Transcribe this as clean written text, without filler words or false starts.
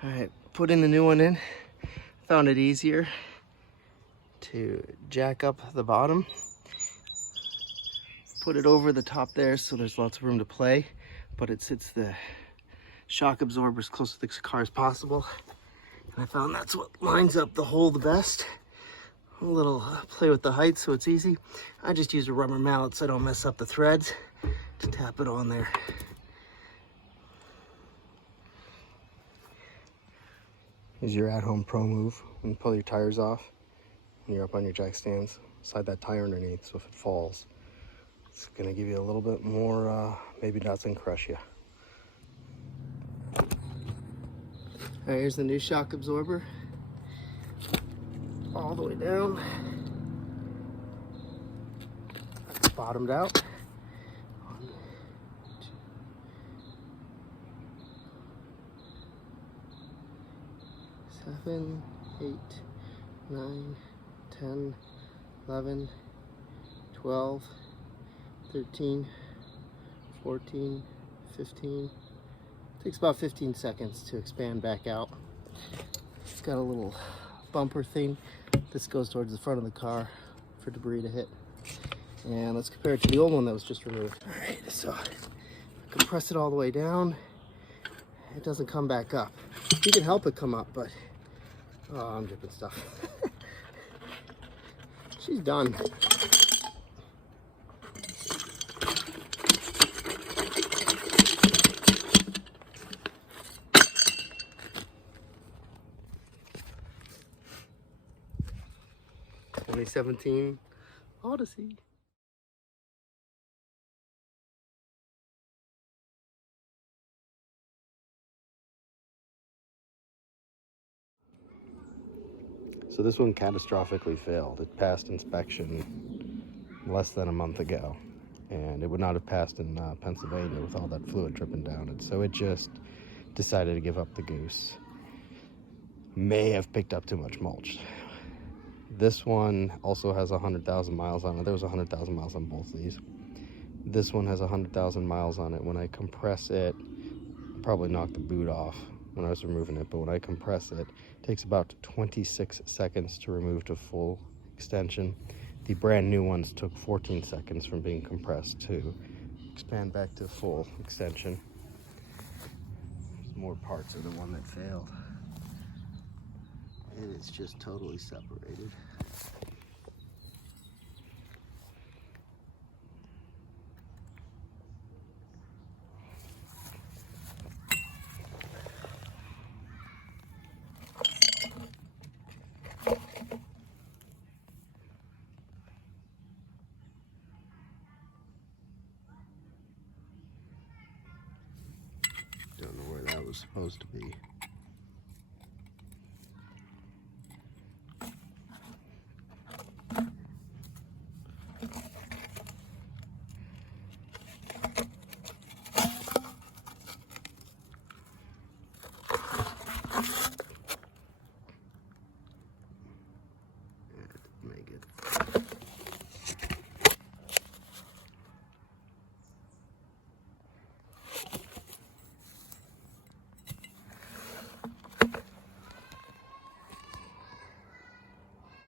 All right, putting the new one in. Found it easier to jack up the bottom, put it over the top there so there's lots of room to play, but it sits the shock absorber as close to the car as possible. And I found that's what lines up the hole the best. A little play with the height so it's easy. I just use a rubber mallet so I don't mess up the threads to tap it on there. Here's your at-home pro move. When you pull your tires off, when you're up on your jack stands, slide that tire underneath so if it falls, it's gonna give you a little bit more, maybe doesn't crush you. All right, here's the new shock absorber. All the way down. It's bottomed out. 1, 2, 7, 8, 9, 10, 11, 12, 13, 14, 15. Takes about 15 seconds to expand back out. It's got a little bumper thing. This goes towards the front of the car for debris to hit. And let's compare it to the old one that was just removed. All right, so I compress it all the way down. It doesn't come back up. You can help it come up, but oh, I'm dripping stuff. She's done. '17 Odyssey. So this one catastrophically failed. It passed inspection less than a month ago, and it would not have passed in Pennsylvania with all that fluid dripping down it. So it just decided to give up the goose. May have picked up too much mulch. This one also has 100,000 miles on it. There was 100,000 miles on both of these. This one has 100,000 miles on it. When I compress it, I probably knocked the boot off when I was removing it, but when I compress it, it takes about 26 seconds to remove to full extension. The brand new ones took 14 seconds from being compressed to expand back to full extension. More parts of the one that failed. And it's just totally separated. Don't know where that was supposed to be.